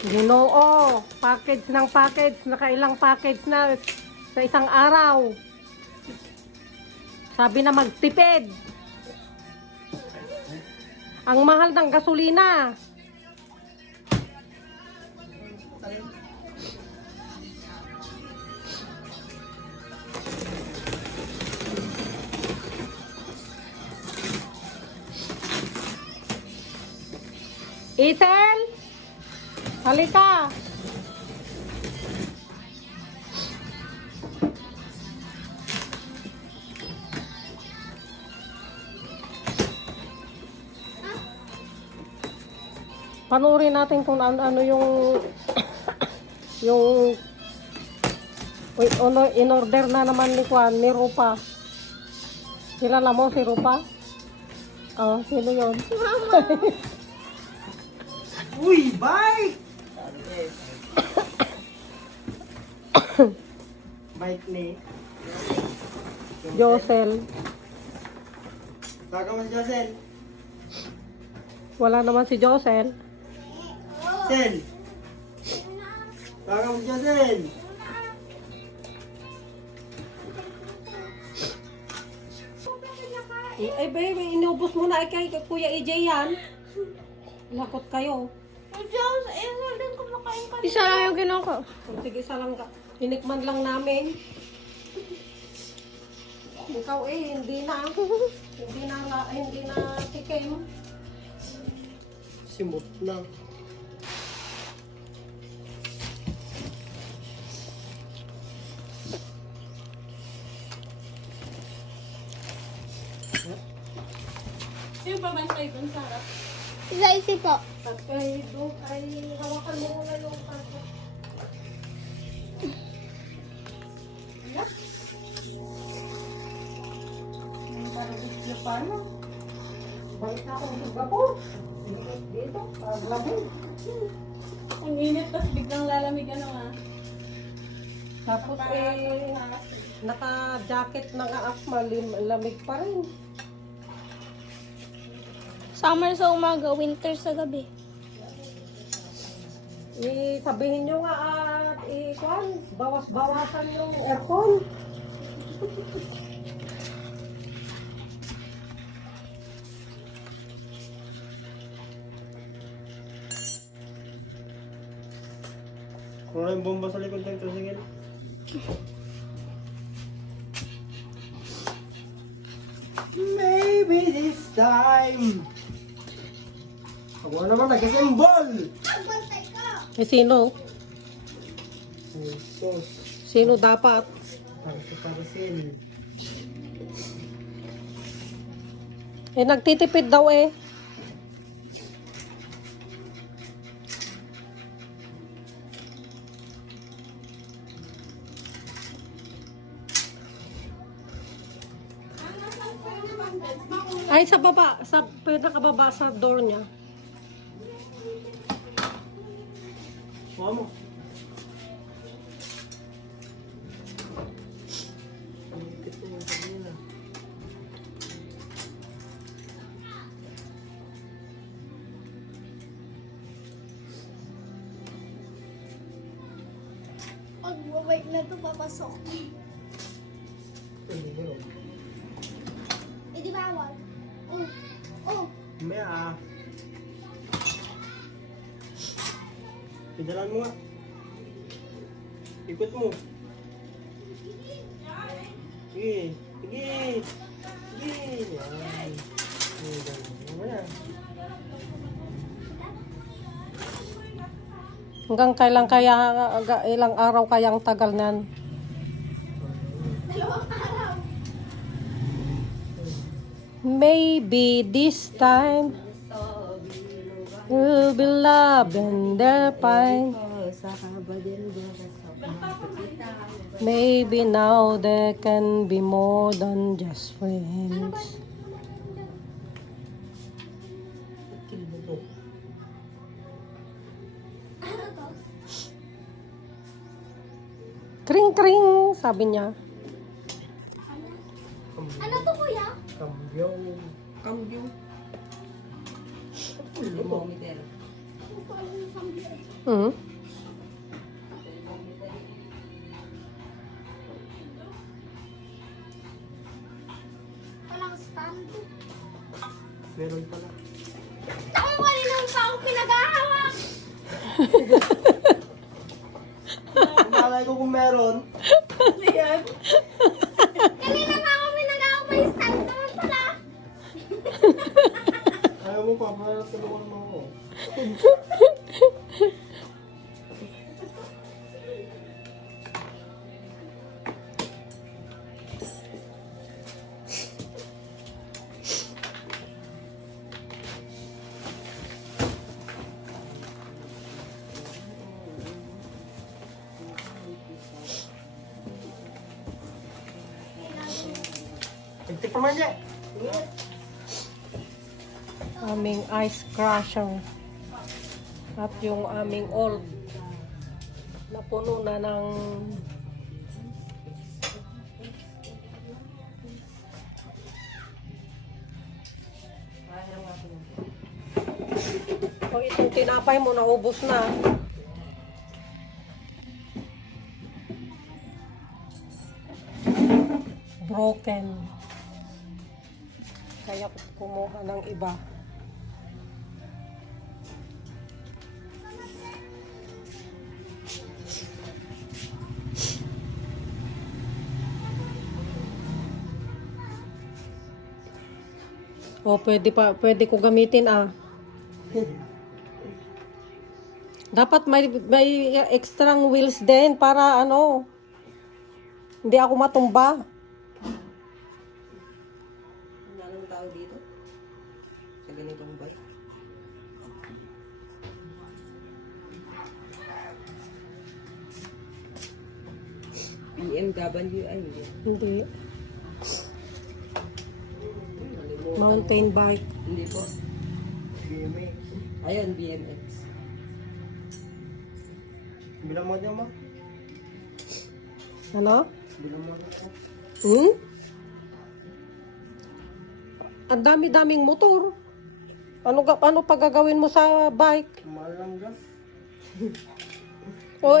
Ginoo, package ng package, nakailang package na sa isang araw. Sabi na magtipid. Ang mahal ng gasolina. Isel, halika. Panurin natin kung ano yung yung in-order na naman ni Juan, ni Rupa. Kilala mo si Rupa? Oh, sino yun? Uy, bike! Bike ni Josel. Taga mo si Josel. Wala naman si Josel. Sel. Taga mo si Josel. Eh, baby, inubos mo na kay Kuya EJ yan. Lakot kayo. Isa lang yung ginawa ko. Sige, isa lang ka. Inikman lang namin. Ikaw hindi na. Hindi na tikim. Simot lang. Sino pa ba kayo dun sa harap? Isa-isi po. At kay doon ay hawakan mo muna yung pasa. Parang gusto pa na. Balik na akong suga po. Dito, paglamig. Ang init, tapos biglang lalamig ano nga. Tapos naka-jacket na nga ako, malamig pa rin. Summer sa umaga, winter sa gabi. Sabihin nyo nga at bawas-bawasan yung aircon. Kung ano yung bomba sa likod ng tricycle. Maybe this time. Ako naman nag-assemble. Sino? Jesus. Sino dapat? Para sa Paracel. Nagtitipid daw Ay, sa baba. Sa pinakababa sa door niya. Kuha mo. Ipit na yung kanina. Pag babalik na ito, papasok. Hindi ko. Eh, di bawal? Oh. Maya. Pidalan mo nga. Ikot mo. Sige. Sige. Sige. Yan. Maya. Hanggang kailan kaya, ilang araw kayang tagal nan? Maybe this time you'll be loved and they're fine. Maybe now there can be more than just friends. Kring kring, sabi niya. Ano to, kuya? Cambio. Cambio. Limo. Ano to, ang Hmm? Walang stand. Meron pala. Ako kanina pa ako pinag-ahawak. Malay ko kung meron. Ano yan? Kanina pa ako pinag-ahawak. May stand naman pala. Ayaw mo pa, para tulungan mo ako. Nagtip naman niya. Aming ice crusher. At yung aming old na puno na ng o itong tinapay mo naubos na. Broken. Kaya kumuha ng iba. O pwede ko gamitin Dapat may extrang wheels din para hindi ako matumba. Anong tao dito? Sa ganitong bike? BMW ay hindi. Hindi. Mountain bike. Hindi po. BMX. Ayun, BMX. Bilang mo niya, ma. Ano? Bilang mo niya. Ang dami-daming motor. Ano pa gagawin mo sa bike? Mahal lang gas. O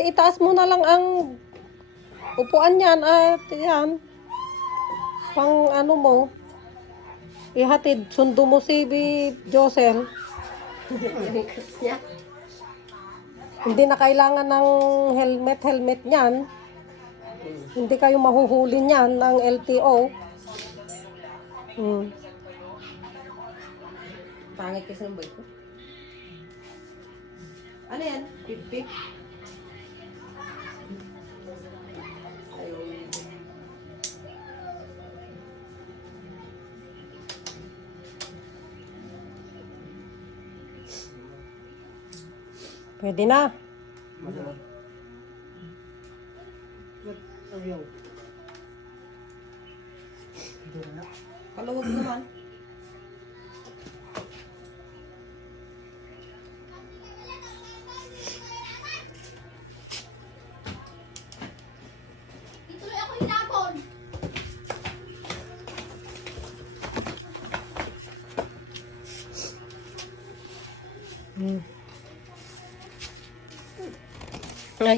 itaas mo na lang ang upuan niyan at yan. Pang mo. Ihatid, sundo mo si Josel. Hindi na kailangan ng helmet niyan. Hindi kayo mahuhuli niyan ng LTO. Pangit kasi ng bike ko. Ano yan? 50? Ayaw. Pwede na. Masarap. Ayaw. Kaluwag naman. Ituloy ako hinapon. Ay.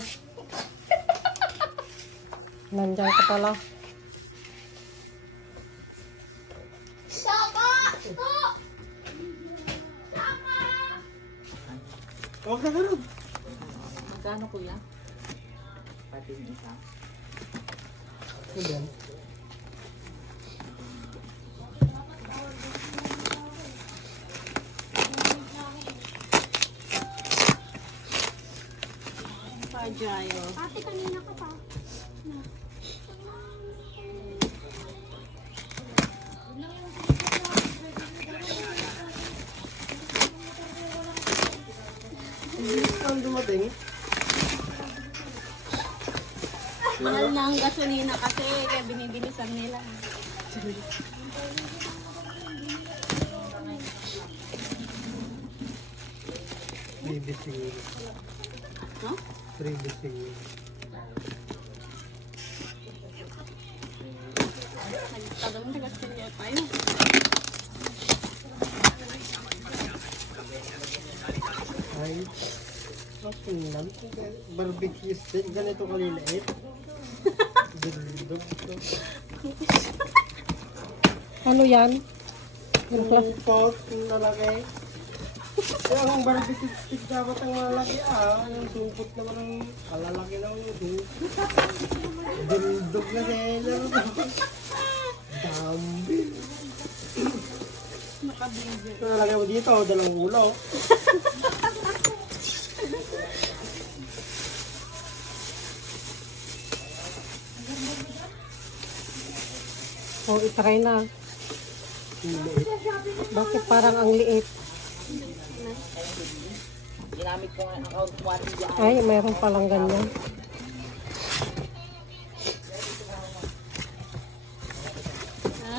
Nandiyan ka pala. Saka! Ito! Saka! Huwag na ganun. Magkano kuya? Pati yung isa. Ilan? Pajayo. Ate, kanina ka pa. Saan dumating? Mahal na ang gasolina kasi kaya binibilisan nila. Baby singing. No? Baby singing. Nagtagal na gasolina tayo. Ay. Okay lang. Barbecue steak. Ganito kaliliit. Dildog to. Ano yan? Yung pot, yung lalaki. Kaya ang barbecue stick dapat ang malalaki yung supot naman ang kalalaki na yung supot. Dildog na seller. Dambi. Nakabigil. Nalagay mo dito, dalang ulo. O, itry na. Bakit parang ang liit? Ginamit ko ang account ko dyan. Ay, mayroon palang ganyan.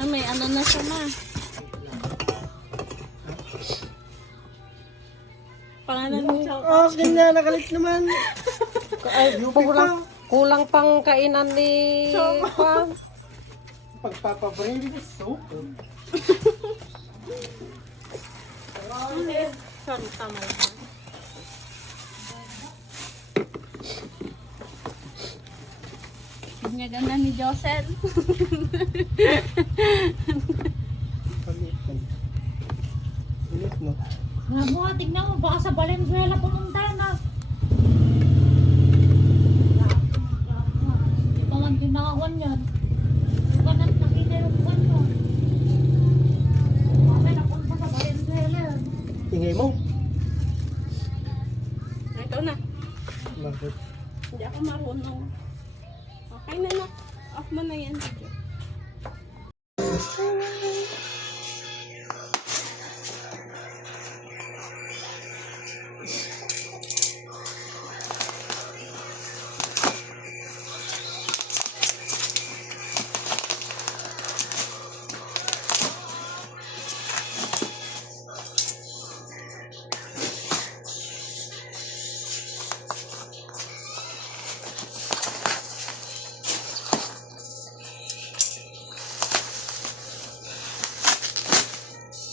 May ano na siya ma. Pangalan mo siya. Oh, ganyan, nakalit naman. Ay, kulang pang kainan ni Juan. Pagpapabril, soup. Sorry, tama lang. Ang ganda ni Josel. Palit ka. Ulit, no? Alam mo, tignan mo, baka sa Valenzuela pumunta na. Di pa man tinakawan yan. Di pa na nakita yung buwan mo. Baka napunta sa Valenzuela yan. Tingay mo. Ito na. Bakit? Hindi ako marunong. Okay na na. Off mo na yan.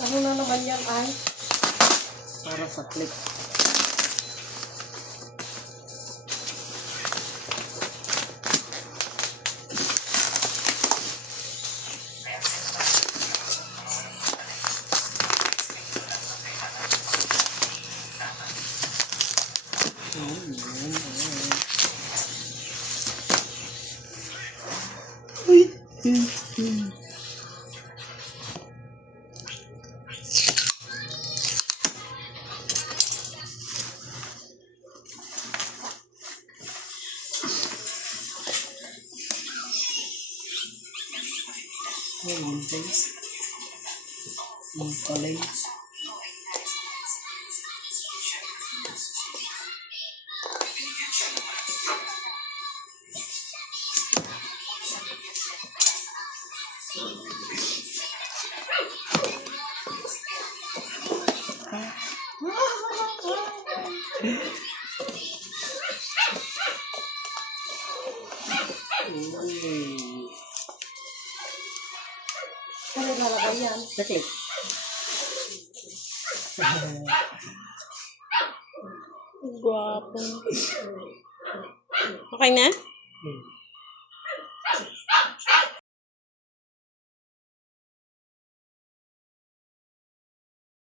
Ano na naman yan ay? Para sa click. Yung college. Kaya lalagay yan. Sa click. Guwapo. Okay na?